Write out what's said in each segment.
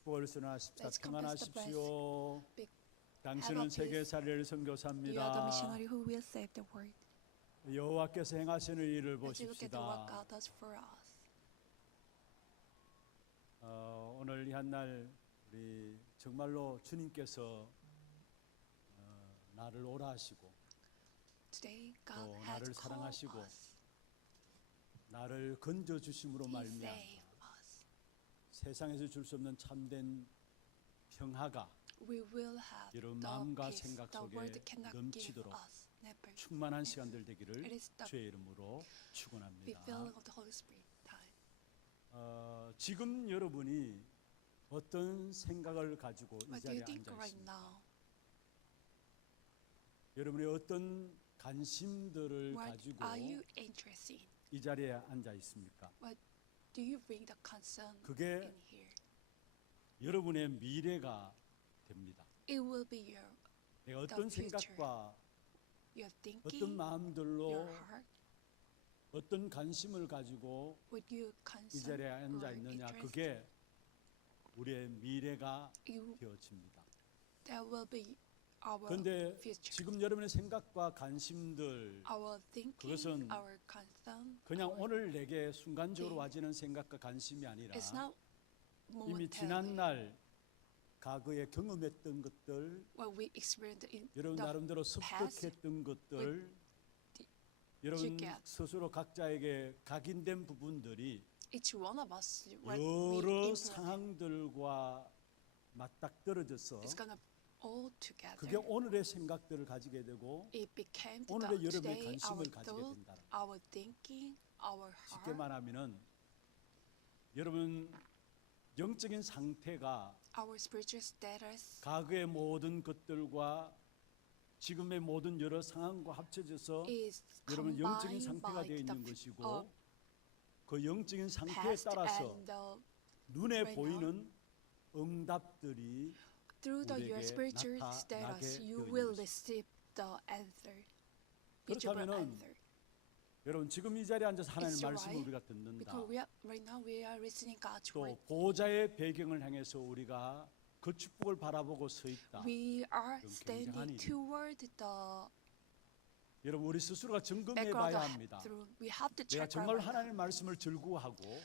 축복을 선언하십시다. Let's confess the 평안하십시오. Big 당신은 peace. 세계살이를 You are the 선교사입니다. missionary who will save the world. 여호와께서 행하시는 일을 Let's look at the what 보십시다. God does for us. 오늘 이 한날 우리 정말로 주님께서 나를 오라 하시고 Today, 또 God has 나를 called 사랑하시고 us. 나를 건져 주심으로 He 말미암아 saved us. 세상에서 줄 수 없는 참된 평화가 We will have 여러분 the 마음과 peace 생각 the 속에 world cannot give 넘치도록 us. Never. 충만한 시간들 되기를 It is the 주의 이름으로 Be 축원합니다. filling of the Holy Spirit time. 지금 여러분이 어떤 생각을 가지고 이 What do you 자리에 think 앉아 right 있습니까? now? 여러분이 어떤 관심들을 What 가지고 are you interested in? 이 자리에 앉아 있습니까? What do you bring the concern 그게 in here? 여러분의 미래가 됩니다. It will be 내가 어떤 the future. 생각과 your 어떤 thinking, 마음들로 your heart. 어떤 관심을 가지고 Would you 이 concern 자리에 앉아 or 있느냐, interest? 그게 우리의 미래가 You, 되어집니다. that will be our 그런데 future. 지금 여러분의 생각과 관심들, Our thinking, 그것은 our concern, 그냥 our, 오늘 내게 순간적으로 네. 와지는 생각과 관심이 아니라 it's not 이미 momentarily. 지난날 과거에 경험했던 것들, What we experienced in 여러분 the 나름대로 past, 습득했던 것들, 여러분 get. 스스로 각자에게 각인된 부분들이 each one of us, what we 여러 implement, 상황들과 맞닥뜨려져서 it's gonna all 그게 together. 오늘의 생각들을 가지게 되고 It became 오늘의 the, 여러분의 today 관심을 our 가지게 thought, 된다는 our thinking, our 쉽게 heart, 말하면은 여러분 영적인 상태가 our spiritual status 과거의 모든 것들과 지금의 모든 여러 상황과 합쳐져서 is 여러분 영적인 combined 상태가 by 되어 the 있는 것이고 그 영적인 상태에 past 따라서 and the, 눈에 right 보이는 응답들이 through the your 우리에게 spiritual 나타나게 status, you 되어 will 있는 receive the answer, visible 그렇다면은 answer. 여러분 지금 이 자리에 앉아서 하나님의 It's 말씀을 right, 우리가 듣는다. Because right now we are listening God's 또 word. 보호자의 배경을 향해서 우리가 그 축복을 바라보고 서 있다. We are 그럼 standing 굉장한 일입니다. toward the 여러분 우리 스스로가 점검해 background 봐야 of 합니다. through. We have to 내가 check 정말 our 하나님의 말씀을 즐거워하고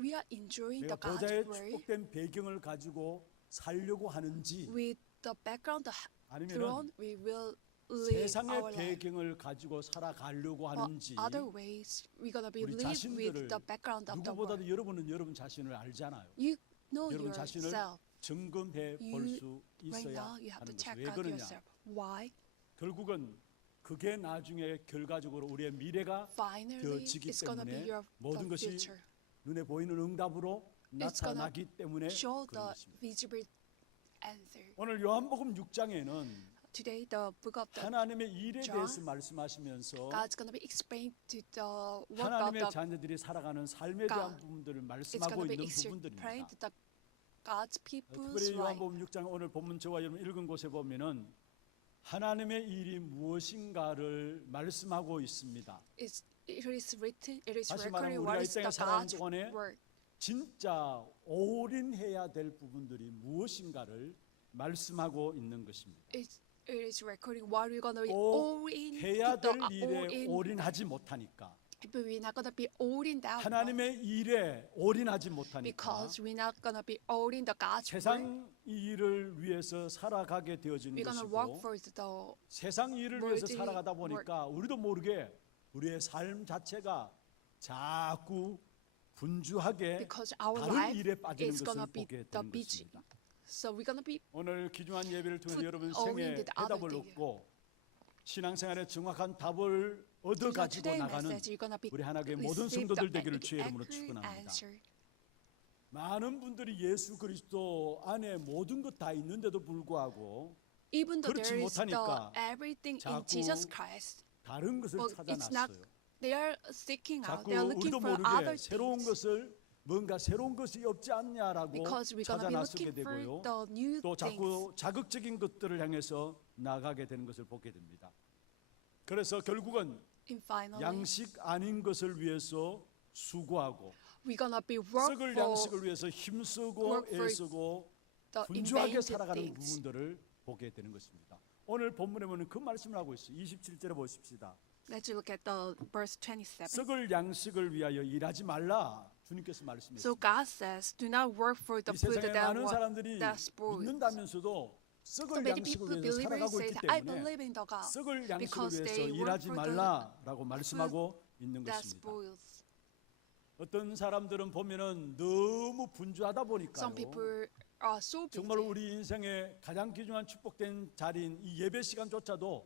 we are enjoying 내가 the God's 보호자의 word 축복된 배경을 가지고 살려고 하는지 with the background 아니면은 thrown. We will live 세상의 our life. 배경을 가지고 살아가려고 Or 하는지 other ways we're gonna be 우리 live 자신들을 with the background of the 누구보다도 world. 여러분은 여러분 자신을 알잖아요. You know 여러분 자신을 yourself. 점검해 볼 You 수 right 있어야 now you have to 하는 것이 check 왜 out 그러냐? yourself. Why? 결국은 그게 나중에 결과적으로 우리의 미래가 Finally, 되어지기 it's gonna be 때문에 your 모든 the 것이 future. 눈에 보이는 응답으로 It's gonna 나타나기 때문에 show 그런 the 것입니다. visible answer. 오늘 요한복음 6장에는 Today, the book of the 하나님의 일에 John, 대해서 말씀하시면서 God's gonna be explained to the work of 하나님의 the 자녀들이 살아가는 삶에 대한 God. 부분들을 It's 말씀하고 gonna be 있는 explained 부분들입니다. to the God's people's 특별히 life. 요한복음 6장 오늘 본문 저와 여러분 읽은 곳에 보면은 하나님의 일이 무엇인가를 말씀하고 있습니다. It is written. It is 다시 recorded. 말하면 What 우리가 이 is the 땅에 살아가는 God's 동안에 word? 진짜 올인해야 될 부분들이 무엇인가를 말씀하고 있는 것입니다. It is recording what we're gonna be 꼭 all in. 해야 the 될 all 일에 in. 올인하지 못하니까 But we're not gonna be all in that one 하나님의 일에 올인하지 못하니까 because we're not gonna be all in the God's word. 세상 일을 위해서 살아가게 되어지는 We're gonna work 것이고 for the 세상 일을 위해서 worldly 살아가다 보니까 우리도 모르게 우리의 삶 자체가 자꾸 분주하게 because our 다른 life 일에 빠지는 is gonna 것을 be 보게 the 되는 busy. 것입니다. So we're gonna be 오늘 귀중한 예배를 통해 put 여러분 all 생애 into the other 해답을 thing. 얻고 신앙생활에 정확한 답을 얻어 through the 가지고 today 나가는 message. You're gonna be 우리 하나님의 모든 receive 성도들 the 되기를 주의 이름으로 accurate 축원합니다. answer. 많은 분들이 예수 그리스도 안에 모든 것 다 있는데도 불구하고 Even though 그렇지 there is the 못하니까 everything in 자꾸 Jesus Christ, 다른 것을 but it's not. 찾아놨어요. They are seeking out. 자꾸 They are looking 우리도 for 모르게 other 새로운 things 것을 뭔가 새로운 것이 없지 않냐라고 because we're gonna 찾아 be 나서게 looking for 되고요. the new 또 things. 자꾸 자극적인 것들을 향해서 나가게 되는 것을 보게 됩니다. 그래서 결국은 In finally, 양식 아닌 것을 위해서 수고하고 We're gonna be work 썩을 for 양식을 위해서 힘쓰고 work for 애쓰고 the 분주하게 invented 살아가는 things. 부분들을 보게 되는 것입니다. 오늘 본문에 보면 그 말씀을 하고 있어요. 27절에 보십시다. Let's look at the verse 27. 썩을 양식을 위하여 일하지 말라. 주님께서 So 말씀했습니다. God says, do not work for the 이 food 세상에 that 많은 사람들이 that spoils. 믿는다면서도 So 썩을 many 양식을 people 위해서 believers 살아가고 say 있기 that I 때문에 believe in the God 썩을 양식을 because 위해서 they work 일하지 for the 말라라고 말씀하고 있는 that 것입니다. spoils. 어떤 사람들은 보면은 너무 분주하다 보니까요. Some people are so 정말 busy. 우리 인생의 가장 귀중한 축복된 자리인 이 예배 시간조차도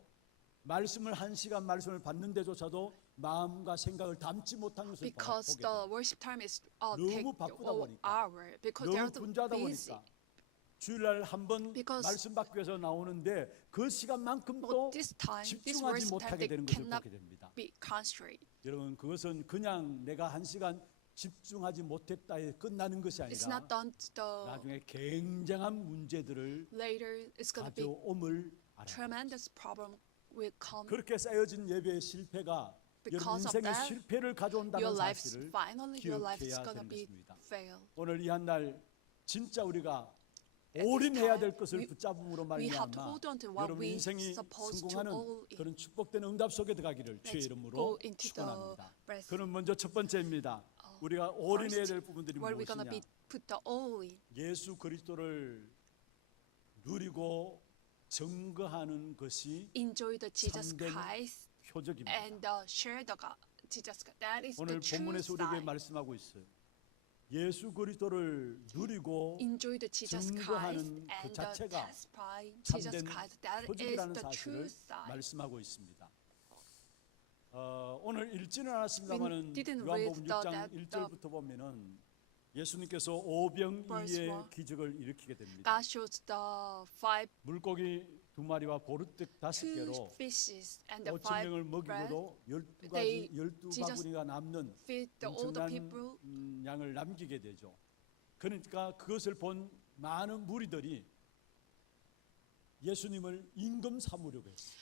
말씀을 한 시간 말씀을 받는데조차도 마음과 생각을 담지 못한 것을 Because 보게 the 돼요. worship time is 너무 take 바쁘다 all 보니까. hour because they 너무 are 분주하다 busy. 보니까 주일날 한 번 Because 말씀 받기 위해서 나오는데 그 But 시간만큼도 this time, this 집중하지 worship time, 못하게 they 되는 것을 cannot 보게 됩니다. be concentrated. 여러분 그것은 그냥 내가 한 시간 집중하지 못했다에 끝나는 것이 It's 아니라 not done to the 나중에 굉장한 문제들을 later. It's gonna be 가져옴을 알아요. tremendous problem will come. 그렇게 쌓여진 예배의 실패가 여러분 Because of 인생의 that, 실패를 Your 가져온다는 life, 사실을 finally, your life is 기억해야 gonna 되는 be 것입니다. fail. 오늘 이 한 날 진짜 우리가 this 올인해야 될 time, 것을 we- 붙잡음으로 we have to 말미암아 hold on to what 여러분 we 인생이 supposed to 성공하는 all in. 그런 축복된 응답 속에 들어가기를 주의 Let's 이름으로 go into the 축원합니다. rest. 그는 먼저 첫 번째입니다. 우리가 올인해야 될 부분들이 Where we're gonna 무엇이냐? be put the all in. 예수 그리스도를 누리고 증거하는 것이 Enjoy the Jesus 참된 Christ 표적입니다. and share the God, Jesus Christ. That is the 오늘 true 본문에서 우리에게 sign. 말씀하고 있어요. 예수 그리스도를 누리고 Enjoy the Jesus Christ 증거하는 그 and 자체가 testify Jesus 참된 Christ. That is 표적이라는 the true 사실을 sign. 말씀하고 있습니다. 오늘 읽지는 않았습니다만은 We didn't 요한복음 read the- 6장 that- 1절부터 보면은 예수님께서 오병이의 Verse one. 기적을 일으키게 됩니다. God shows the five 물고기 2마리와 보르떡 5개로 two fishes and the 5천 five 명을 bread 먹이고도 12가지 They 12바구니가 남는 feed all the 엄청난 people. 양을 남기게 되죠. 그러니까 그것을 본 많은 무리들이 예수님을 임금 삼으려고 했어요.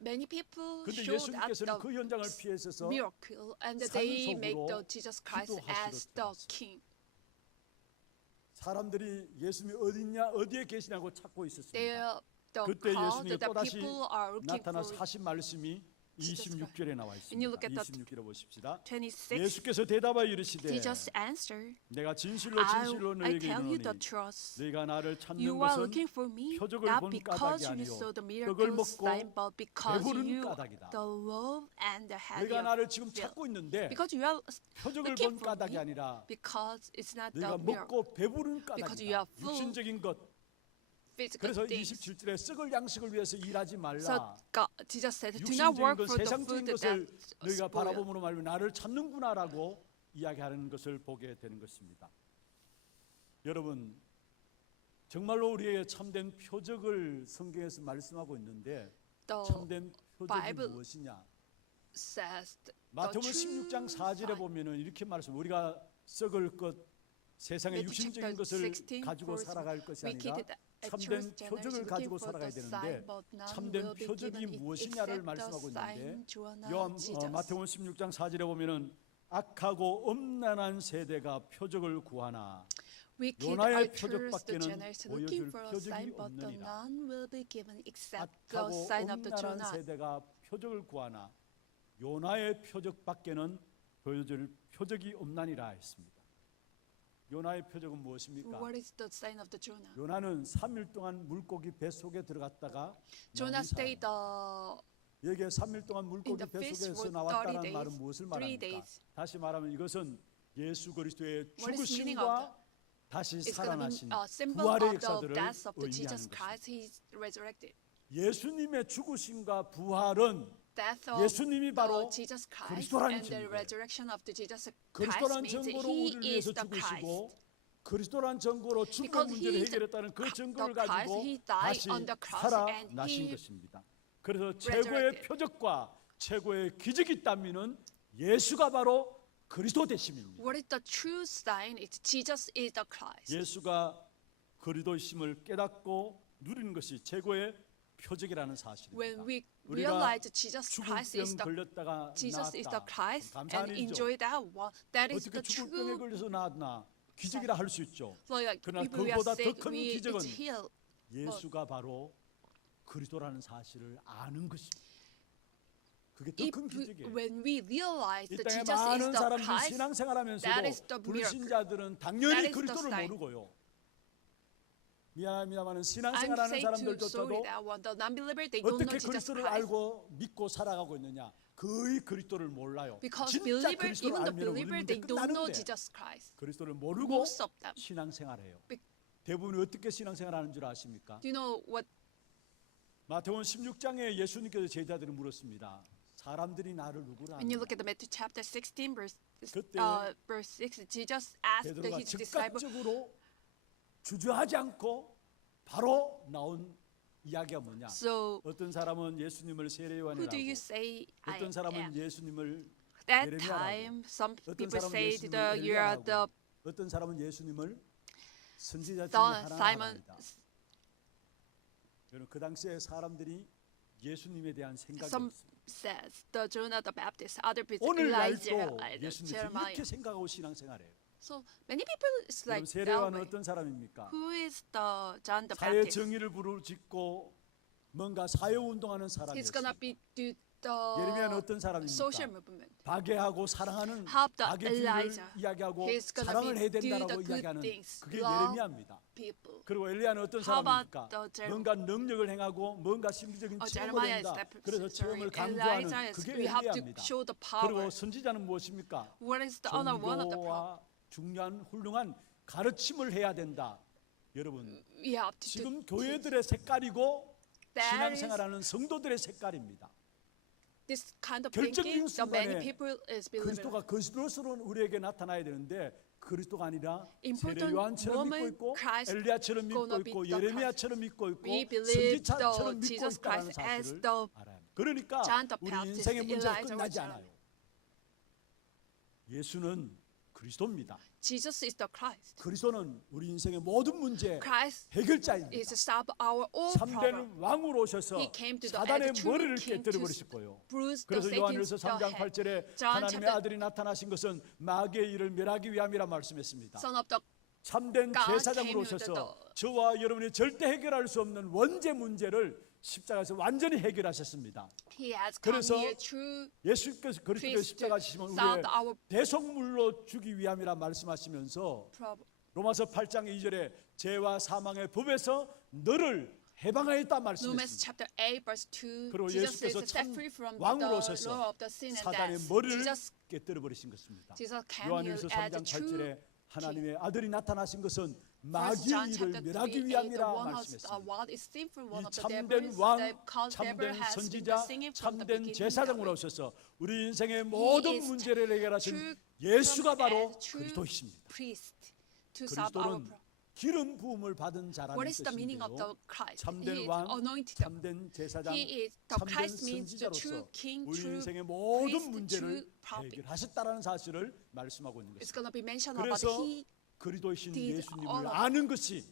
Many people 근데 showed at 예수님께서는 the 그 현장을 피해서 miracle and they make the 산속으로 Jesus Christ 기도하시러 as the 들어갔어요. king. 사람들이 예수님이 어디냐 어디에 계시냐고 찾고 있었습니다. The 그때 crowd, 예수님이 the 또다시 people are looking 나타나서 for 하신 말씀이 Jesus 26절에 나와 And you 있습니다. look at the 26절에 보십시다. 26. 예수께서 대답하여 이르시되 Jesus answered, 내가 진실로 I 진실로 tell 너에게 you 이르노니 the truth. 너희가 나를 찾는 You are 것은 looking for me 표적을 not 본 because 까닭이 you 아니요 saw the 떡을 miracles 먹고 sign, but because 배부른 you 까닭이다. the love and the heavy 너희가 of 나를 지금 will. 찾고 있는데 Because you are 표적을 looking 본 for 까닭이 me 아니라 because it's not the 너희가 miracle, 먹고 배부른 Because you are 까닭이다. full 육신적인 것. physical 그래서 things. 27절에 썩을 양식을 위해서 일하지 So 말라. God, Jesus said, do not 육신적인 work 것, for the 세상적인 food 것을 that 너희가 spoil. 바라봄으로 말하면 나를 찾는구나라고 이야기하는 것을 보게 되는 것입니다. 여러분 정말로 우리에게 참된 표적을 성경에서 말씀하고 있는데 The 참된 표적이 Bible 무엇이냐? says the 마태복음 true 16장 4절에 sign. 보면은 이렇게 말씀. 우리가 썩을 것, 세상의 Matthew 육신적인 chapter 것을 16 가지고 verse 살아갈 것이 아니라 wicked 참된 adulterous generation 표적을 looking 가지고 for 살아가야 the 되는데 sign, but none 참된 will be 표적이 given it 무엇이냐를 except the 말씀하고 sign 있는데 Jonah, 요한 Jesus. 마태복음 16장 4절에 보면은 악하고 엄난한 세대가 표적을 구하나 Wicked 요나의 adulterous the 표적밖에는 generation looking 보여줄 for a 표적이 sign, but the 없느니라. none will be given except the 악하고 sign of the 엄난한 Jonah. 세대가 표적을 구하나 요나의 표적밖에는 보여줄 표적이 없나니라 했습니다. 요나의 표적은 무엇입니까? What is the sign of the Jonah? 요나는 3일 동안 물고기 배 속에 들어갔다가 Jonah 나온 stayed 사람. 여기에 3일 동안 물고기 the 배 fish 속에서 for 나왔다는 30 말은 days, 무엇을 3 말합니까? days. 다시 말하면 이것은 예수 그리스도의 What is meaning of 죽으심과 다시 It's going to be 살아나신 a symbol 부활의 of the 역사들을 death of the Jesus 의미하는 것입니다. Christ. He's resurrected. 예수님의 죽으심과 부활은 Death of 예수님이 바로 the Jesus Christ 그리스도라는 and the 증거예요. resurrection of the Jesus Christ 그리스도란 means 증거로 He 우리를 is 위해서 the Christ. 죽으시고 그리스도란 증거로 죽음의 Because 문제를 he is 해결했다는 그 증거를 the Christ, 가지고 he died 다시 on the cross and 살아나신 he 것입니다. 그래서 최고의 resurrected. 표적과 최고의 기적이 있다면은 예수가 바로 그리스도 되심입니다. What is the true sign? It's Jesus is the Christ. 예수가 그리스도심을 깨닫고 누리는 것이 최고의 표적이라는 When 사실입니다. we 우리가 realize that Jesus 죽을 Christ is 병 the 걸렸다가 Jesus is the 나았다. Christ 감사한 and 일이죠. enjoy that one, that is 어떻게 the 죽을 병에 true. 걸려서 나았나 기적이라 할 수 있죠. So like 그러나 if we are 그보다 더 sick, 큰 we 기적은 it's healed. 예수가 바로 그리스도라는 사실을 아는 것입니다. 그게 더 If 큰 기적이에요. when we realize 이 that 땅에 Jesus is 많은 the 사람들이 Christ, that is 신앙생활하면서도 the 불신자들은 That 당연히 is the 그리스도를 sign. 모르고요. 미안합니다만 I'm 신앙생활하는 saying sorry 사람들조차도 that one the non-believer they don't know 어떻게 Jesus 그리스도를 Christ 알고 믿고 살아가고 있느냐? 거의 그리스도를 몰라요. because 진짜 believer, 그리스도를 even the 알면 우리 believer, 문제 they don't know 끝나는데 Jesus Christ. 그리스도를 모르고 Most of them. 신앙생활해요. Be- 대부분이 어떻게 신앙생활하는 줄 아십니까? Do you know what? 마태복음 16장에 예수님께서 제자들을 물었습니다. 사람들이 나를 누구라 When you 하느냐? look at the Matthew chapter 16, 그때 verse 6, Jesus asked 베드로가 his disciples, 즉각적으로 주저하지 않고 바로 나온 이야기가 뭐냐? so 어떤 사람은 예수님을 who 세례요한이라고, do you say I 어떤 사람은 am? 예수님을 That 예레미야라고, time, some 어떤 people 사람은 say 예수님을 that you are the 엘리야라고, 어떤 사람은 예수님을 선지자 중에 Simon. 하나이다. 여러분 그 당시에 사람들이 예수님에 대한 생각이 Some 없습니다. says the Jonah the Baptist, other people 오늘날도 Elijah, 예수님 Jeremiah. 이렇게 생각하고 신앙생활해요. So many people is 여러분 like that 세례요한은 way. 어떤 사람입니까? Who is the John the 사회 Baptist? 정의를 부르짖고 뭔가 사회 운동하는 He's gonna 사람이었습니다. be do 예레미야는 the 어떤 social 사람입니까? movement. 박해하고 사랑하는 Help the 박해주의를 Elijah. 이야기하고 He's gonna 사랑을 해야 do the 된다라고 good 이야기하는 things, 그게 love 예레미야입니다. People. 그리고 엘리야는 어떤 How about 사람입니까? the 뭔가 능력을 행하고 뭔가 심리적인 체험을 Jeremiah is 한다. that 그래서 sorry, 체험을 강조하는 Elijah is 그게 we have to 엘리야입니다. show the power. 그리고 선지자는 무엇입니까? What is the other one of the problem? 종교와 중요한 훌륭한 가르침을 해야 된다. 여러분 We have to do 지금 교회들의 색깔이고 That 신앙생활하는 성도들의 색깔입니다. this kind of 결정적인 thinking. The many 순간에 people is believing. 그리스도가 그리스도로서는 우리에게 나타나야 되는데 그리스도가 아니라 Important 세례 요한처럼 믿고 moment, 있고 Christ 엘리야처럼 믿고 gonna be 있고 the 예레미야처럼 믿고 있고 We believe 선지자처럼 the 믿고 Jesus 있다는 Christ as 사실을 the 알아야 합니다. 그러니까 John the 우리 Baptist, 인생의 문제가 Elijah 끝나지 or 않아요. 예수는 그리스도입니다. Jesus is the Christ. 그리스도는 우리 인생의 모든 문제 Christ 해결자입니다. is to solve our all problem. 참된 왕으로 오셔서 He came to the 사단의 earth, true 머리를 king, 깨뜨려 to 버리실 거예요. bruise the 그래서 Satan's 요한일서 the 3장 head. 8절에 John 하나님의 chapter- 아들이 나타나신 것은 마귀의 일을 멸하기 위함이라 말씀했습니다. Son of the 참된 God 제사장으로 came to 오셔서 저와 여러분이 절대 해결할 수 없는 원죄 문제를 십자가에서 완전히 해결하셨습니다. He has come 그래서 here true 예수께서 그리스도의 priest 십자가 to 지심은 solve 우리의 our 대속물로 주기 위함이라 말씀하시면서 problem. 로마서 8장 2절에 죄와 사망의 법에서 너를 해방하였다 Romans 말씀했습니다. chapter 8 verse 2. 그리고 Jesus 예수께서 is set 참 free from 왕으로 the law 오셔서 of the sin and 사단의 death. 머리를 Jesus 깨뜨려 버리신 것입니다. Jesus came here 요한일서 as 3장 a true 8절에 하나님의 아들이 나타나신 것은 First 마귀의 John 일을 chapter 3, 멸하기 8, the 위함이라 one of the 말씀했습니다. what is sinful, one 이 of the 참된 devils, 왕, the cause devil 참된 has been 선지자, singing from the 참된 beginning. 제사장으로 오셔서 우리 인생의 모든 is 문제를 해결하신 true 예수가 바로 and true 그리스도이십니다. priest to solve our 그리스도는 problem. 기름 부음을 받은 자라는 What is the meaning of the 뜻인데요. Christ? 참된 He is 왕, anointed. 참된 제사장, He is the 참된 Christ means the true 선지자로서 king, 우리 true 인생의 모든 priest, 문제를 true prophet. 해결하셨다라는 사실을 말씀하고 있는 It's 것입니다. going to be mentioned about 그래서 he. 그리스도이신 did all 예수님을 of 아는 것이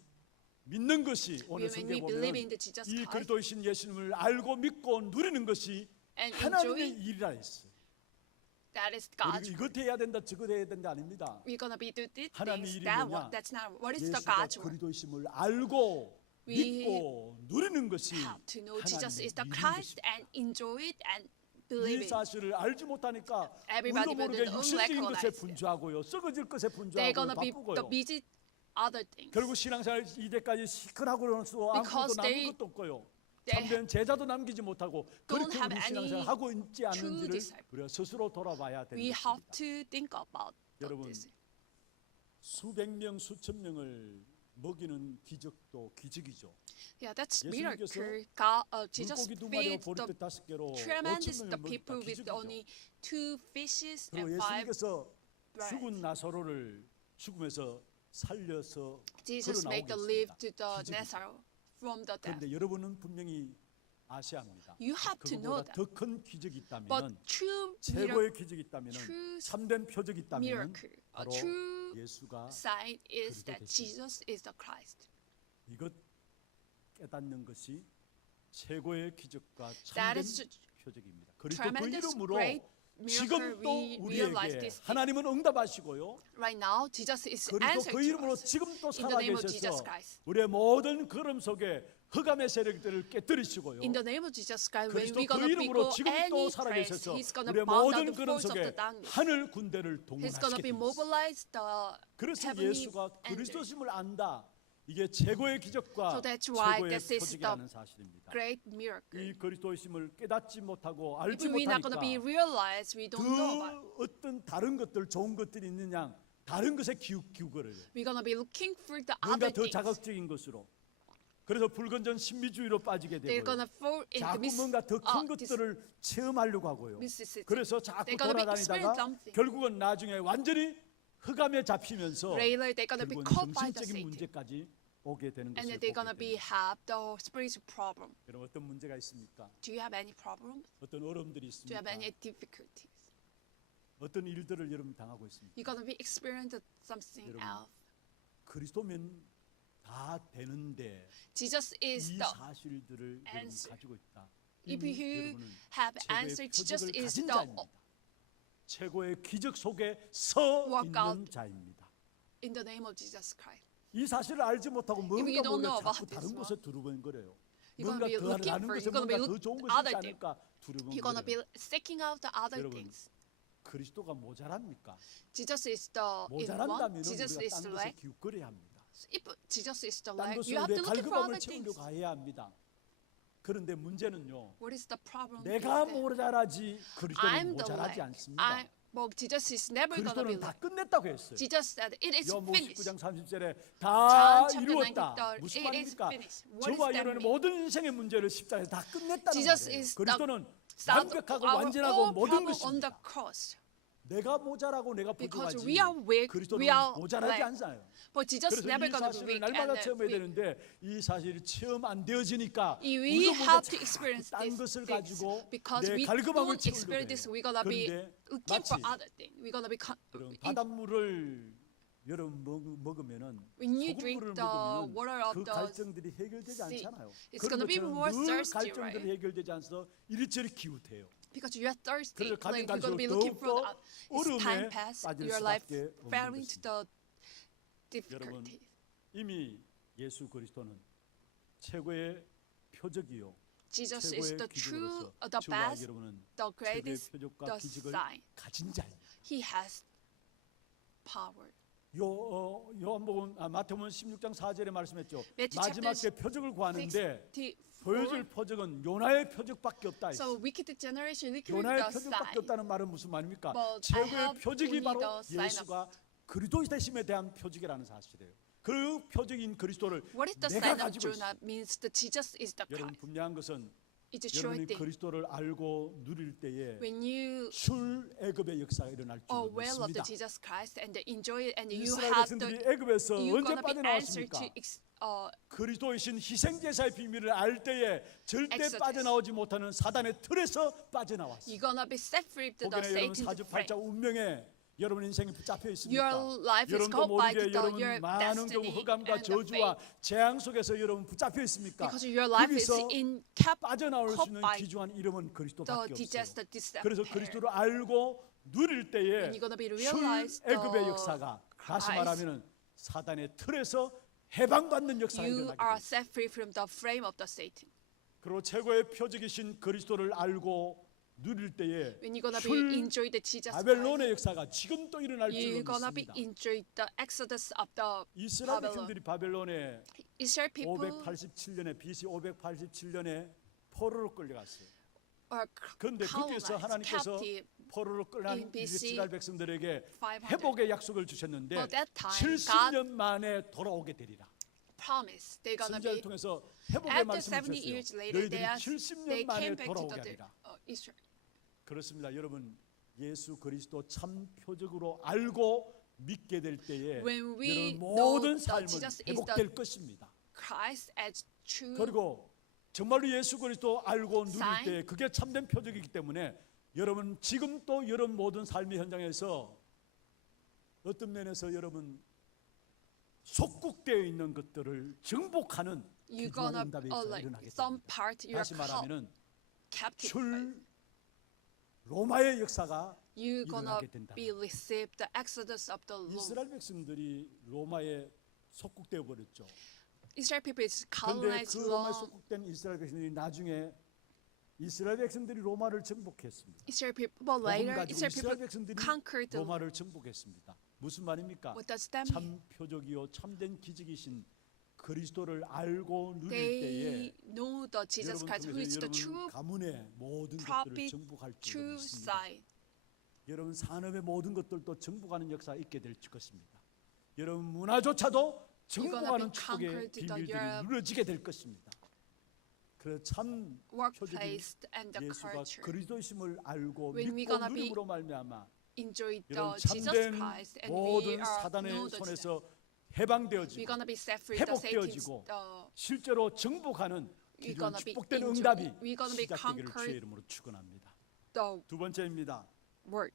믿는 것이 오늘 When 성경에 we believe in 보면 the Jesus 이 Christ 그리스도이신 예수님을 알고 믿고 누리는 것이 and 하나님의 enjoy, 일이라 했어요. that is 그리고 God's. 이것 해야 된다 저것 해야 된다 아닙니다. We're going to be do these 하나님의 things. 일이 That 뭐냐? what? That's not. What is the 예수가 God's work? 그리스도이심을 알고 We 믿고 누리는 것이 Have to know Jesus 하나님의 is the 일인 Christ 것입니다. and enjoy it and 이 believe it. 사실을 알지 못하니까 Everybody 우리도 모르게 will 육신적인 것에 recognize it. 분주하고요, 썩어질 것에 They're 분주하고 going to be 바쁘고요. the busy other things. 결국 신앙생활 이제까지 시큰하고서 아무것도 Because 남은 they- 것도 없고요. they 참된 제자도 남기지 못하고 don't 그렇게 have 우리 any 신앙생활 하고 있지 true 않은지를 disciple. 우리가 스스로 돌아봐야 되는 We have 것입니다. to think about 여러분, this. 수백 명, 수천 명을 먹이는 기적도 기적이죠. Yeah, that's 예수님께서 miracle. God, Jesus 물고기 두 마리와 feeds 보리떼 the 다섯 개로 tremendous 5천 the 명을 people 먹였다. with 기적이죠. only 2 fishes 그리고 and 5 예수님께서 bread. 죽은 나사로를 죽음에서 살려서 Jesus 걸어 made the 나오게 live 했습니다. to the 기적이죠. Nazareth from the death. 그런데 여러분은 분명히 아셔야 합니다. You have to know 그거보다 that. 더 큰 기적이 But 있다면, true miracle, 최고의 기적이 있다면, true 참된 표적이 있다면 miracle, a 바로 true 예수가 sign is 그리스도 that 되십니다. Jesus is the Christ. 이것 깨닫는 것이 최고의 기적과 That 참된 is 표적입니다. 그리스도 그 tremendous, 이름으로 great miracle. 지금도 We realize 우리에게 this. 하나님은 응답하시고요. Right now, Jesus is 그리스도 answering 그 to 이름으로 us. 지금도 In the name of Jesus 살아계셔서 Christ. 우리의 모든 걸음 속에 흑암의 세력들을 깨뜨리시고요. In the name of Jesus Christ, when 그리스도 we're 그 gonna be 이름으로 go 지금도 any place, 살아계셔서 He's gonna 우리의 bow down 모든 the 걸음 force of the 속에 darkness. 하늘 군대를 He's gonna 동원하시게 be 됩니다. mobilized the 그래서 heavenly 예수가 angels. 그리스도심을 안다. 이게 최고의 기적과 So that's why 최고의 this is the 표적이라는 사실입니다. Great miracle. 이 그리스도심을 깨닫지 못하고 If 알지 we're not gonna 못하니까 be realized, we don't know about it. 그 어떤 다른 것들 좋은 것들이 있느냐 다른 것에 기우거려요. We're gonna be looking for the 뭔가 other 더 things. 자극적인 것으로. 그래서 불건전 신비주의로 빠지게 They're 되고요. gonna fall into 자꾸 뭔가 더 큰 this 것들을 체험하려고 하고요. mysticism. 그래서 자꾸 They're gonna be 돌아다니다가 experiencing something. 결국은 나중에 완전히 흑암에 잡히면서 Later, they're gonna be 결국은 caught by the 정신적인 Satan, 문제까지 오게 되는 and 것을 then they're 보게 gonna be 됩니다. have the spiritual problem. 여러분 어떤 문제가 있습니까? Do you have any problems? 어떤 어려움들이 Do you have 있습니까? any difficulties? 어떤 일들을 여러분 당하고 있습니까? You're gonna be experiencing something 여러분, else. 그리스도면 다 되는데 Jesus is 이 the 사실들을 여러분 answer. 가지고 있다. If 이미 you 여러분은 have 최고의 answer, Jesus 표적을 is 가진 the 자입니다. 최고의 기적 속에 서 Walk 있는 out. 자입니다. in the name of Jesus Christ. 이 사실을 알지 못하고 뭔가 you don't know 모르게 about 자꾸 this 다른 one, 곳에 두루번거려요. you're 뭔가 gonna be 더 looking 다른 for- 것에 you're gonna be 뭔가 더 look 좋은 것이 other 있지 않을까 You're gonna be 두루번거려요. seeking out the other 여러분, things. 그리스도가 모자랍니까? Jesus is the in one. 모자란다면 Jesus 우리가 is 딴 the 것에 leg. 기웃거려야 합니다. If Jesus is the 딴 leg, 것을 you have 우리의 to look for 갈급함을 other things. 채우려고 해야 합니다. 그런데 문제는요. What is the problem? 내가 is that 모자라지 그리스도는 I'm the 모자라지 leg. 않습니다. Well, Jesus is never gonna be 그리스도는 다 leg. 끝냈다고 했어요. Jesus said it is 요한복음 finished. 19장 30절에 John 다 chapter 이루었다. 19, 무슨 it is 말입니까? finished. What does 저와 that 여러분의 mean? 모든 인생의 문제를 십자가에서 다 끝냈다는 Jesus 말이에요. is 그리스도는 Solved 완벽하고 our 완전하고 all 모든 problem on the 것입니다. cross. 내가 모자라고 내가 Because 부족하지 we are weak, 그리스도는 we are 모자라지 lack. 않아요. But Jesus 그래서 never 이 gonna be 사실을 weak 날마다 and 체험해야 weak. 되는데 이 사실이 체험 안 되어지니까 We 우리도 모르게 have to 자꾸 experience 딴 this 것을 things. 가지고 Because 내 we 갈급함을 don't experience this, 채우려고 we're gonna be 해요. looking for 마치 other things. We're gonna be 그런 바닷물을 여러분 먹으면은 when you drink 소금물을 the 먹으면 water of 그 the 갈증들이 해결되지 sea, 않잖아요. it's gonna be 그런 more 것처럼 늘 thirsty, 갈증들이 right? 해결되지 않아서 이리저리 기웃해요. because you are thirsty. 그래서 가면 Like you're gonna be 갈수록 looking for 더욱더 the as time 어려움에 pass, 빠질 your life 수밖에 없는 fell into the 여러분, difficulties. 이미 예수 그리스도는 최고의 표적이요. Jesus is 최고의 the true, 기적으로서 the 저와 best, 여러분은 the 최고의 greatest, 표적과 the 기적을 sign. 가진 자입니다. He has power. 요한복음 마태복음 16장 4절에 말씀했죠. Matthew 마지막 chapter 때 표적을 구하는데 64. 보여줄 표적은 요나의 표적밖에 없다. So wicked generation looking for 요나의 the 표적밖에 sign. 없다는 말은 무슨 말입니까? But I 최고의 have 표적이 only 바로 the sign of- 예수가 그리스도 되심에 대한 표적이라는 사실이에요. 그 표적인 그리스도를 What is the 내가 sign of 가지고 Jonah 있어요. means that Jesus is the 여러분 Christ. 분명한 것은 It's a sure 여러분이 thing. 그리스도를 알고 누릴 때에 When you 출애굽의 역사가 일어날 줄 are well of the 믿습니다. Jesus Christ and enjoy it and you 이스라엘 have 백성들이 the 애굽에서 you're 언제 gonna be answer 빠져나왔습니까? to 그리스도이신 희생제사의 비밀을 알 때에 절대 Exodus. 빠져나오지 못하는 사단의 틀에서 빠져나왔어요. you're gonna be set free to the 혹여나 여러분 Satan's 사주팔자 frame. 운명에 여러분 인생이 붙잡혀 있습니까? Your life is 여러분도 called by 모르게 the, 여러분 your 많은 경우 destiny 흑암과 and the 저주와 fate. 재앙 속에서 여러분 붙잡혀 있습니까? Because your life is 거기서 in kept 빠져나올 수 있는 by 귀중한 이름은 the 그리스도밖에 없어요. disaster disappear. 그래서 그리스도를 알고 누릴 때에 When you're gonna be realized 출애굽의 the 역사가 다시 Christ. 말하면은 사단의 틀에서 해방받는 역사가 You 일어나게 are 됩니다. set free from the frame of the Satan. 그리고 최고의 표적이신 그리스도를 알고 누릴 때에 When you're gonna be 출 enjoy the Jesus Christ, 바벨론의 역사가 지금 또 일어날 you're 줄로 gonna be 믿습니다. enjoy the exodus of the 이스라엘 Babylon. 백성들이 바벨론에 Israel people 587년에 BC 587년에 포로로 끌려갔어요. are 그런데 거기서 colonized, 하나님께서 captive. 포로로 끌려간 in BC 이스라엘 백성들에게 500. 회복의 약속을 주셨는데 But that time, 70년 만에 돌아오게 되리라. promise they're gonna 선지자를 be 통해서 회복의 after 말씀을 70 years 주셨어요. later 너희들이 they 70년 만에 came back to 돌아오게 the 하리라. Israel. 그렇습니다. 여러분 예수 그리스도 참 표적으로 알고 믿게 될 때에 When we 여러분 know 모든 that 삶은 Jesus is 회복될 the 것입니다. Christ as true 그리고 정말로 예수 그리스도 알고 누릴 sign. 때 그게 참된 표적이기 때문에 여러분 지금 또 여러분 모든 삶의 현장에서 어떤 면에서 여러분 속국되어 있는 것들을 정복하는 You're 귀중한 gonna 응답의 역사가 일어나게 some 됩니다. part you're 다시 말하면은 captive. 출 로마의 역사가 You're gonna 일어나게 된다. be received the exodus of the Lord. 이스라엘 백성들이 로마에 속국되어 버렸죠. Israel people is 그런데 colonized 그 로마에 long. 속국된 이스라엘 백성들이 나중에 이스라엘 백성들이 로마를 정복했습니다. Israel people 복음 later 가지고 Israel 이스라엘 people 백성들이 conquered the. 로마를 정복했습니다. 무슨 말입니까? What does that mean? 참 표적이요 참된 기적이신 그리스도를 알고 누릴 때에 They know the Jesus 여러분 Christ who is 통해서 the 여러분 true 가문의 모든 것들을 prophet, 정복할 줄 true 믿습니다. sign. 여러분 산업의 모든 것들도 정복하는 역사가 있게 될 것입니다. 여러분 문화조차도 정복하는 축복의 conquered the 비밀들이 Europe. 누려지게 될 것입니다. 그래서 참 표적인 Workplace and the 예수가 culture. 그리스도이심을 알고 When we 믿고 gonna be 누림으로 말미암아 Enjoy 여러분 the Jesus 참된 Christ and we 모든 are know 사단의 the Jesus. 손에서 We're 해방되어지고 gonna be set free. The Satan's 회복되어지고 the 실제로 정복하는 We're 귀중한 gonna be 축복된 enjoy- 응답이 we're gonna be 시작되기를 conquered. 주의 이름으로 축원합니다. the 두 번째입니다. word.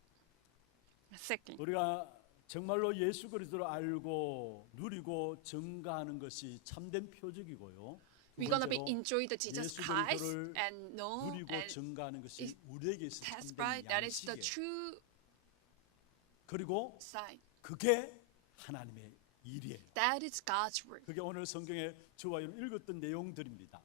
Second, 우리가 정말로 예수 그리스도를 알고 누리고 증가하는 것이 참된 표적이고요. 두 we're gonna be 번째로 enjoy the Jesus 예수 Christ 그리스도를 and know 누리고 and 증가하는 것이 is 우리에게 있어 test 참된 by that is the 양식이에요. true 그리고 sign. 그게 하나님의 일이에요. That is God's word. 그게 오늘 성경에 저와 여러분 읽었던 내용들입니다.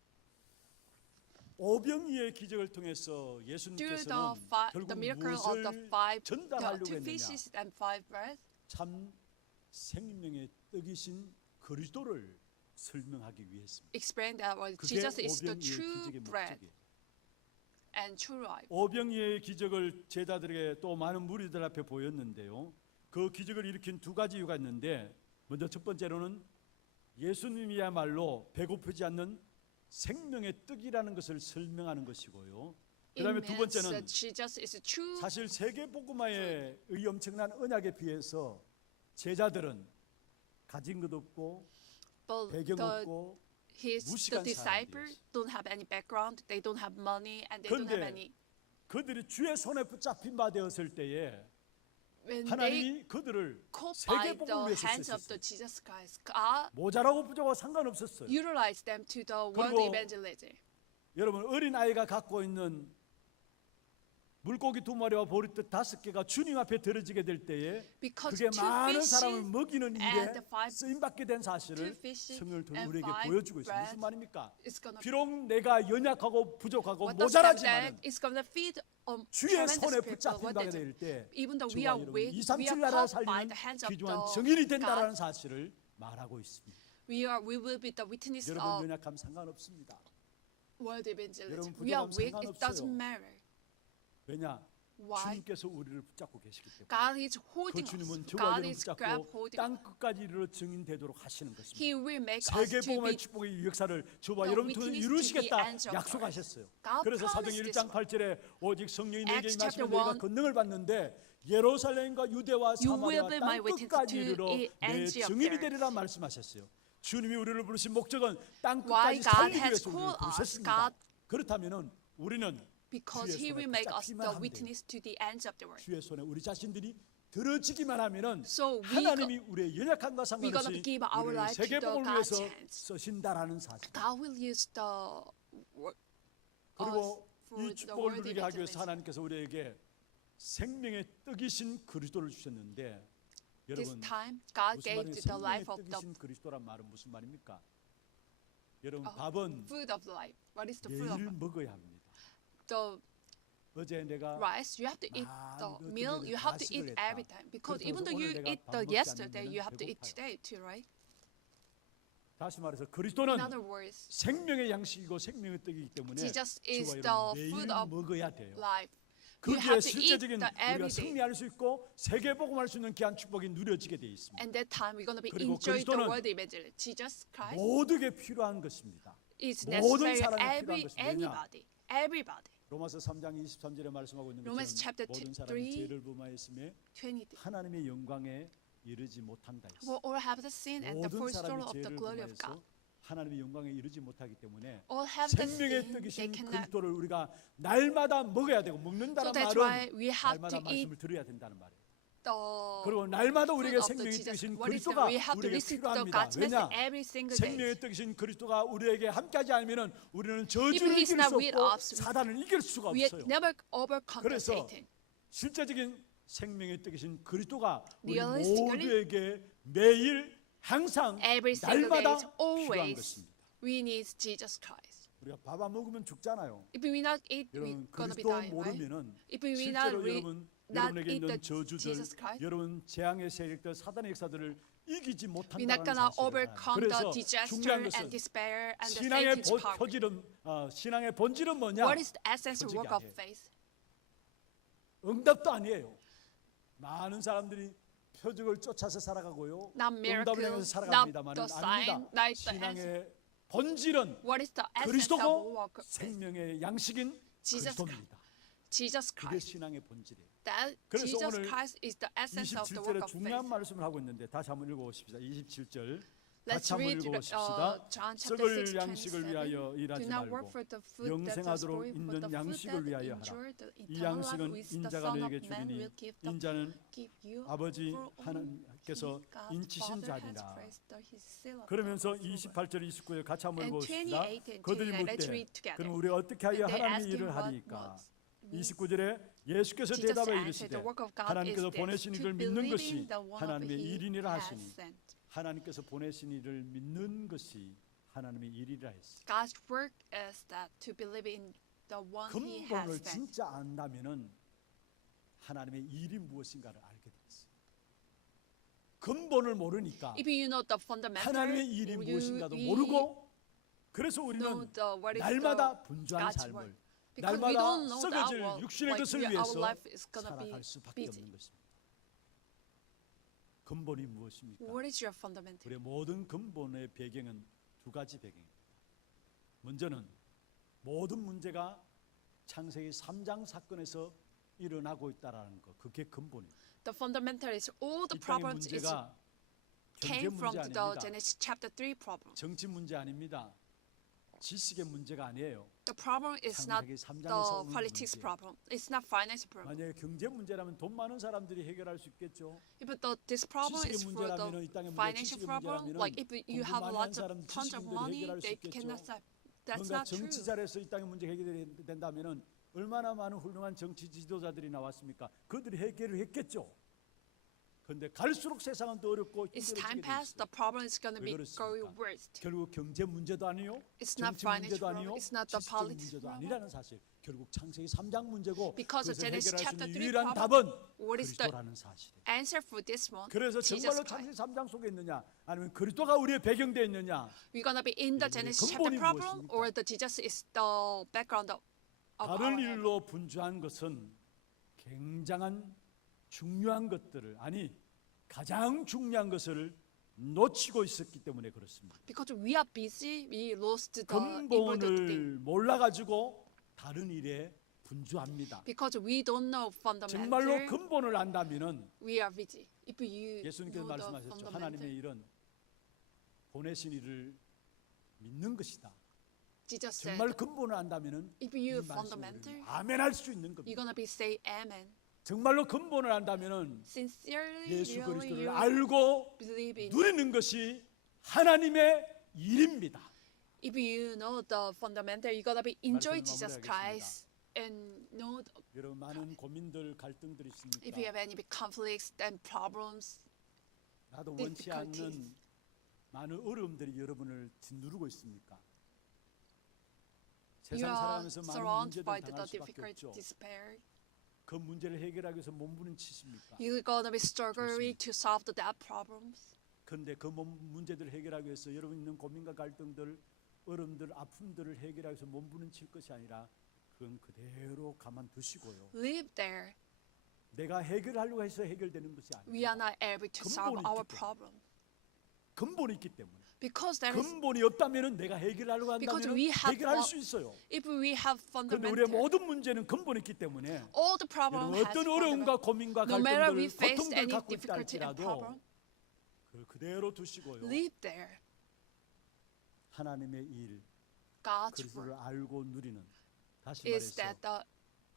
오병이의 기적을 통해서 Through 예수님께서는 the 결국 miracle of the 무엇을 five, 전달하려고 two 했느냐? fishes and five breads, 참 생명의 떡이신 그리스도를 설명하기 위해서입니다. explain that what 그게 Jesus is the 오병이의 true 기적의 bread 목적이에요. and true life. 오병이의 기적을 제자들에게 또 많은 무리들 앞에 보였는데요. 그 기적을 일으킨 두 가지 이유가 있는데, 먼저 첫 번째로는 예수님이야말로 배고프지 않는 생명의 떡이라는 것을 설명하는 것이고요. 그다음에 두 It means 번째는 that Jesus is true. 사실 세계 복음화의 이 엄청난 언약에 비해서 제자들은 가진 것 없고 But 배경 the 없고 the 무식한 disciples 사람들이었어요. don't have any background. They don't have money and they don't have 그런데 any. 그들이 주의 손에 붙잡힌 바 되었을 때에 When they 하나님이 그들을 caught by 세계 복음을 the 위해서 hands of 쓰셨어요. the Jesus Christ, God 모자라고 부족하고 상관없었어요. utilized them to the world 그리고 evangelism. 여러분 어린 아이가 갖고 있는 물고기 두 마리와 보리떡 5개가 주님 앞에 들어지게 될 때에 Because 그게 two 많은 fishes 사람을 먹이는 일에 and the five- 쓰임 받게 된 사실을 two fishes 성경을 통해 and 우리에게 five 보여주고 있어요. bread 무슨 말입니까? is gonna 비록 내가 연약하고 부족하고 what does that mean? 모자라지만 It's gonna feed 주의 tremendous 손에 people. 붙잡힌 What 바가 does it? 될 때 Even though we 저와 are 여러분 weak, we 237 are 나라를 caught by 살리는 the hands of 귀중한 the 정인이 God. 된다라는 사실을 말하고 있습니다. We will be the witness 여러분 of 연약함 상관없습니다. world evangelism. 여러분, We are 부족함 weak. It 상관없어요. doesn't matter. 왜냐? Why? 주님께서 우리를 붙잡고 계시기 때문에. God is 그 holding us. 주님은 저와 God 여러분 is grab 붙잡고 holding us. 땅 끝까지 이르러 증인되도록 하시는 것입니다. He will make us 세계 to 복음의 be. 축복의 역사를 저와 the 여러분 통해 witness to 이루시겠다 the ends of 약속하셨어요. God 그래서 사도행 promised 1장 this 8절에 오직 성령이 내게 Acts 임하시면 chapter 너희가 1, 권능을 받는데 예루살렘과 유대와 You will 사마리아 be my 땅 witness 끝까지 to 이르러 the 내 ends of 증인이 the 되리라 earth. 말씀하셨어요. 주님이 우리를 부르신 목적은 땅 Why 끝까지 God 살리기 has 위해서 우리를 called us, 부르셨습니다. God- 그렇다면은 우리는 Because 주의 He 손에 will make us 붙잡히만 the 하면 돼요. witness to the ends of the world. 주의 손에 우리 자신들이 들어지기만 하면은 So we 하나님이 우리의 연약함과 we're gonna 상관없이 give our 우리를 life to the 세계복음을 God's 위해서 hands. 쓰신다라는 사실. God will use the us 그리고 for 이 the 축복을 world 누리게 하기 위해서 evangelism. 하나님께서 우리에게 생명의 떡이신 그리스도를 주셨는데 This 여러분 time, God 무슨 gave 말이에요? to the 생명의 life of the 떡이신 그리스도란 말은 무슨 말입니까? 여러분 어, 밥은 food of life. What is the food of 매일 life? 먹어야 합니다. The 어제 내가 rice, you have to eat the 어떤 meal, 애들 you have to 과식을 eat 했다. every time. Because 그렇다고 even though 오늘 you 내가 eat 밥 the 먹지 yesterday, 않으면은 you have to eat 배고파요. today too, right? 다시 말해서 그리스도는 In other words, 생명의 양식이고 생명의 떡이기 때문에 Jesus is 저와 the 여러분 매일 food of 먹어야 돼요. life. You 그게 have to eat 실제적인 the 우리가 every day. 승리할 수 있고 세계복음할 수 있는 귀한 축복이 누려지게 돼 있습니다. And that time we're gonna be 그리고 enjoy the 그리스도는 world evangelism. Jesus Christ 모두에게 필요한 것입니다. is 모든 necessary. 사람이 필요한 것입니다. Anybody, everybody. 로마서 3장 23절에 말씀하고 있는 Romans 것처럼 chapter 모든 3, 사람이 죄를 범하였음에 20. 하나님의 영광에 이르지 못한다 했어요. For all have the sin and the 모든 full 사람이 story of the 죄를 glory of 범하여서 God. 하나님의 영광에 이르지 못하기 때문에 All have the 생명의 sin. They 떡이신 cannot. 그리스도를 우리가 날마다 먹어야 되고 먹는다는 So that's why 말은 we have 날마다 to eat. 말씀을 들어야 된다는 말이에요. 그리고 날마다 우리에게 fruit of the 생명이 Jesus. 되신 What is that? 그리스도가 We have to 우리에게 listen to 필요합니다. God's 왜냐? message every single day. 생명의 뜻이신 그리스도가 우리에게 함께하지 않으면 우리는 If 저주를 He's 이길 not 수 with 없고 us, 사단을 이길 수가 We 없어요. never overcome the 그래서 Satan. 실제적인 생명의 뜻이신 그리스도가 우리 Realistically, 모두에게 매일 항상 Every single day, 날마다 it's 필요한 always 것입니다. we need Jesus Christ. 우리가 밥 안 먹으면 죽잖아요. If we not eat, we're 여러분 gonna be 그리스도 dying, right? 모르면은 If we not 실제로 여러분에게 eat 있는 the 저주들, Jesus Christ, 여러분 재앙의 세력들, 사단의 역사들을 이기지 we're not 못한다는 gonna 사실을 알아요. overcome the 그래서 disaster 중요한 and 것은 despair and the 신앙의 Satan's power. 신앙의 본질은 뭐냐? What is the essence or 표적이 work of 아니에요. faith? 응답도 아니에요. 많은 사람들이 표적을 쫓아서 살아가고요. Not 응답을 miracles, 향해서 살아갑니다만 not the sign, 아닙니다. not the 신앙의 본질은 What is the essence of 그리스도고 work of faith? 생명의 양식인 Jesus 그리스도입니다. Jesus 그게 Christ. 신앙의 본질이에요. That 그래서 Jesus 오늘 Christ is the essence of the 27절에 work of 중요한 faith. 말씀을 하고 있는데 다시 한번 읽어보십시다. 27절 Let's 같이 한번 read 읽어보십시다. John chapter 썩을 6, 양식을 27. 위하여 일하지 Do not work 말고 for the food that does 영생하도록 spoil, but 있는 the food 양식을 that 위하여 하라. endure the 이 eternal life 양식은 which the 인자가 Son 너에게 of Man 주리니 will 인자는 give you. 아버지 For only 하나님께서 he, God 인치신 Father, has 자리라. placed his seal of 그러면서 approval. 28절 29절 같이 한번 And 읽어봅시다. 28 and 그들이 29, let's 묻되 read together. 그럼 우리가 어떻게 하여 And they 하나님의 asked him 일을 what 하리까? was means. 29절에 예수께서 Jesus 대답하여 answered, 이르시되 the work of God 하나님께서 is 보내신 this, 이를 to 믿는 believe 것이 in the one of 하나님의 he 일이니라 has 하시니 sent. 하나님께서 보내신 이를 믿는 것이 하나님의 일이라 했어. God's work is that to believe in the one he has 근본을 sent. 진짜 안다면은 하나님의 일이 무엇인가를 알게 됐어. 근본을 모르니까 If you know the fundamental, 하나님의 일이 you- 무엇인가도 we 모르고 그래서 know 우리는 what is 날마다 분주한 God's 삶을 work. Because we 날마다 don't know that 썩어질 our, 육신의 like, 것을 our 위해서 life is gonna be 살아갈 수밖에 busy. 없는 것입니다. 근본이 무엇입니까? What is your fundamental? 우리의 모든 근본의 배경은 두 가지 배경입니다. 먼저는 모든 문제가 창세기 3장 사건에서 일어나고 있다라는 것, 그게 근본입니다. The fundamental is all the 이 땅의 problems is 문제가 경제 came from 문제 the 아닙니다. Genesis chapter 3 problem. 정치 문제 아닙니다. 지식의 문제가 아니에요. The problem is not 창세기 3장에서 the 오는 politics 문제. problem. It's not finance problem. 만약에 경제 문제라면 돈 많은 사람들이 해결할 수 있겠죠. If this problem 지식의 is for 문제라면은 the 이 땅의 문제, financial 지식의 problem, 문제라면은 like if you 공부 have 많이 한 lots of 사람, tons of 지식인들이 money, 해결할 수 they 있겠죠. cannot solve. That's 뭔가 not true. 정치 잘해서 이 땅의 문제 해결이 된다면은 얼마나 많은 훌륭한 정치 지도자들이 나왔습니까? 그들이 해결을 했겠죠. 그런데 갈수록 세상은 더 어렵고 As 힘들어지게 time 돼 passes, 있어요. the problem is going to 왜 be 그렇습니까? going worse. 결국 경제 문제도 아니요, It's not 정치 financial 문제도 problem. 아니요, It's not the 지식적 politics 문제도 problem. 아니라는 사실. 결국 창세기 3장 문제고 Because of 그것을 Genesis 해결할 수 chapter 있는 3 유일한 problem, 답은 what is the 그리스도라는 사실이에요. answer for this one? 그래서 Jesus 정말로 Christ. 창세기 3장 속에 있느냐, 아니면 그리스도가 우리의 배경되어 있느냐, We're going to be in the 여러분의 Genesis 근본이 chapter problem, 무엇입니까? or the Jesus is the background of our 다른 life? 일로 분주한 것은 굉장한 중요한 것들을, 아니 가장 중요한 것을 놓치고 있었기 때문에 그렇습니다. Because we are busy, we lost the important thing. 근본을 몰라가지고 다른 일에 분주합니다. Because we don't know 정말로 fundamental, 근본을 안다면은 we are busy. If you 예수님께서 know the 말씀하셨죠. 하나님의 fundamental, 일은 보내신 이를 믿는 것이다. Jesus said, 정말 근본을 안다면은 if 이 you 말씀을 fundamental, 아멘 할 수 있는 you're 겁니다. gonna be say amen. 정말로 근본을 안다면은 Sincerely, 예수 really, 그리스도를 you 알고 believe in. 누리는 것이 하나님의 일입니다. If you know the fundamental, you're gonna be enjoy 말씀을 Jesus 마무리하겠습니다. Christ and know. 여러분 많은 고민들, 갈등들이 If you 있습니까? have any big conflicts and problems, 나도 원치 difficulties. 않는 많은 어려움들이 여러분을 짓누르고 있습니까? you 세상 are 살아가면서 많은 surrounded 문제들 by the 당할 수밖에 difficult 없죠. despair. 그 문제를 해결하기 위해서 몸부림치십니까? You're gonna be struggling to solve that problems. 그런데 그 문제들을 해결하기 위해서 여러분 있는 고민과 갈등들, 어려움들, 아픔들을 해결하기 위해서 몸부림칠 것이 아니라 그건 그대로 가만두시고요. Live there. 내가 해결하려고 해서 해결되는 것이 We are 아니라 not able to solve 근본이 our 있기 때문에. problem 근본이 있기 때문에. because there is. 근본이 없다면은 내가 해결하려고 Because 한다면 we have 해결할 what- 수 있어요. If we have 그런데 우리의 fundamental, 모든 문제는 근본이 있기 때문에 all the problem 여러분 has 어떤 어려움과 fundamental. 고민과 No matter we 갈등들, face 고통들 any 갖고 있다 difficulty and 할지라도 problem, 그걸 그대로 두시고요. live there. 하나님의 일, God's 그리스도를 work 알고 누리는, 다시 is 말해서 that the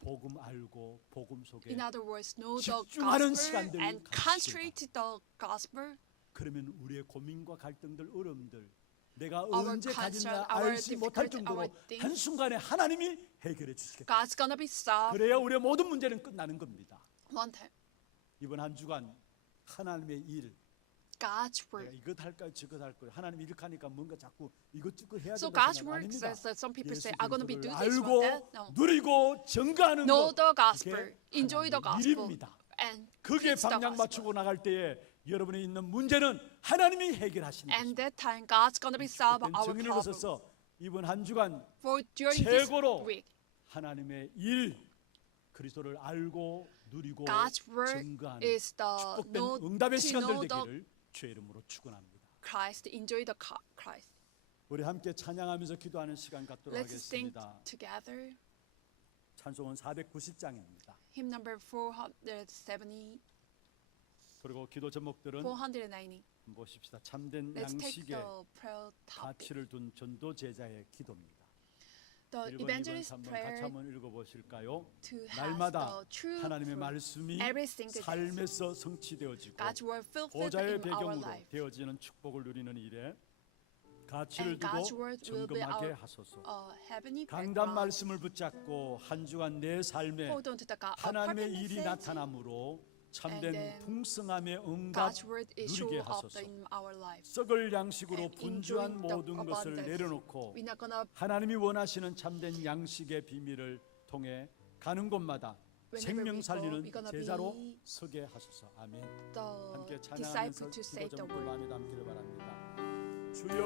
복음 알고 복음 속에 In other words, know the 집중하는 gospel 시간들을 and 가지시길 concentrate to the gospel. 그러면 우리의 고민과 갈등들, 어려움들 내가 Our 언제 concern, 가졌나 our 알지 못할 difficulty, 정도로 our things. 한순간에 하나님이 해결해 주시겠다. God's gonna be solved 그래야 우리의 모든 문제는 끝나는 겁니다. one time. 이번 한 주간 하나님의 일, God's 내가 work. 이것 할까요, 저것 할까요? 하나님 이렇게 하니까 뭔가 자꾸 이것저것 해야 So 된다 God's 생각 work 아닙니다. says that some people 예수 say, I'm gonna be 그리스도를 do this or 알고 that. No. 누리고 증거하는 Know 것, the gospel, 그게 enjoy the 하나님의 gospel, 일입니다. and 그게 preach the 방향 gospel. 맞추고 나갈 때에 여러분이 있는 문제는 하나님이 해결하시는 And 것입니다. that time, God's gonna be solved our 정인을 problem. 거쳐서 이번 한 주간 For during this 최고로 week, 하나님의 일, 그리스도를 알고 누리고 God's work 증거하는 is the 축복된 know 응답의 to 시간들 know the 되기를 주의 이름으로 축원합니다. Christ, enjoy the Christ. 우리 함께 찬양하면서 기도하는 시간 갖도록 Let's sing 하겠습니다. together. 찬송은 490장입니다. Hymn number 470, 그리고 기도 제목들은 490. 보십시다. 참된 Let's take 양식에 the prayer topic. 가치를 둔 전도 제자의 기도입니다. The 1번, 2번, evangelist 3번 같이 prayer 한번 읽어보실까요? to have 날마다 the true 하나님의 fruit. 말씀이 every single day. 삶에서 성취되어지고 God's word fulfilled 보좌의 in our 배경으로 life. 되어지는 축복을 누리는 일에 가치를 And God's 두고 word will be 점검하게 our 하소서. heavenly 강단 background. 말씀을 붙잡고 한 주간 내 삶에 Hold on to the God. 하나님의 일이 나타남으로 참된 And then 풍성함의 응답 God's word is 누리게 show up 하소서. in our life. 썩을 양식으로 And 분주한 enjoying the 모든 것을 abundance. 내려놓고 We're not gonna 하나님이 원하시는 참된 양식의 비밀을 통해 가는 곳마다 Whenever 생명 we go, 살리는 we're gonna 제자로 be 서게 하소서. 아멘. the 함께 disciple 찬양하면서 to say 기도 the 제목들 word. 마음에 담기를 바랍니다. 주여